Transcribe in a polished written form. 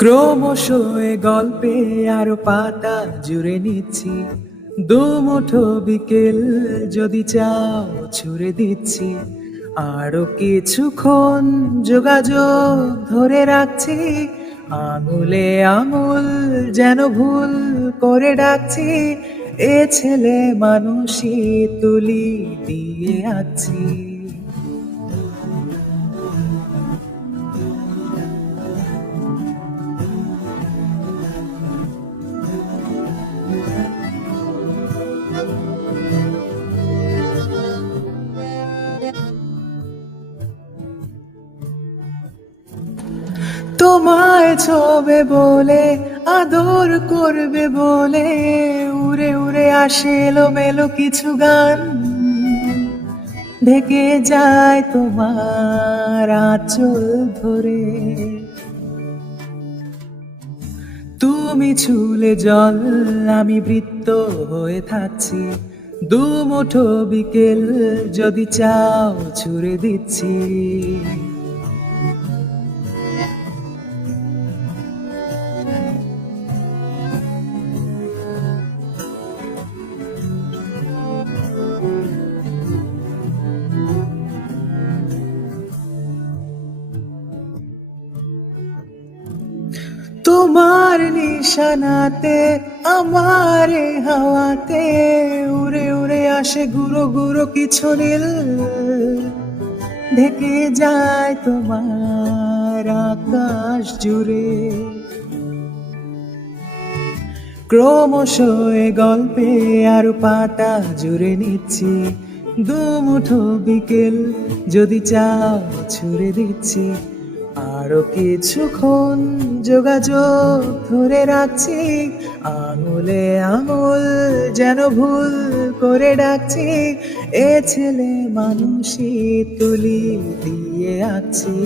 ক্রমশ এ গল্পে আরো পাতা জুড়ে নিচ্ছি, দুমুঠো বিকেল যদি চাও ছুড়ে দিচ্ছি। আরো কিছুক্ষণ যোগাযোগ ধরে রাখছি, আঙুলে আঙুল যেন ভুল করে ডাকছি। এ ছেলে মানুষই তুলি দিয়ে আছি। তোমায় ছোবে বলে, আদর করবে বলে, উড়ে উড়ে আসে এলোমেলো কিছু গান, ঢেকে যায় তোমার আঁচল ধরে। তুমি ছুলে জল, আমি বৃত্ত হয়ে থাকছি, দুমুঠো বিকেল যদি চাও ছুড়ে দিচ্ছি। তোমার নিশানাতে আমার এ হাওয়াতে উড়ে উড়ে আসে গুঁড়ো গুঁড়ো কিছু নীল, ঢেকে যায় তোমার আকাশ জুড়ে। ক্রমশ এ গল্পে আরো পাতা জুড়ে নিচ্ছি, দুমুঠো বিকেল যদি চাও ছুড়ে দিচ্ছি। আরো কিছুক্ষণ যোগাযোগ ধরে রাখছি, আঙুলে আঙুল যেন ভুল করে ডাকছি। এ ছেলে মানুষই তুলি দিয়ে আছি।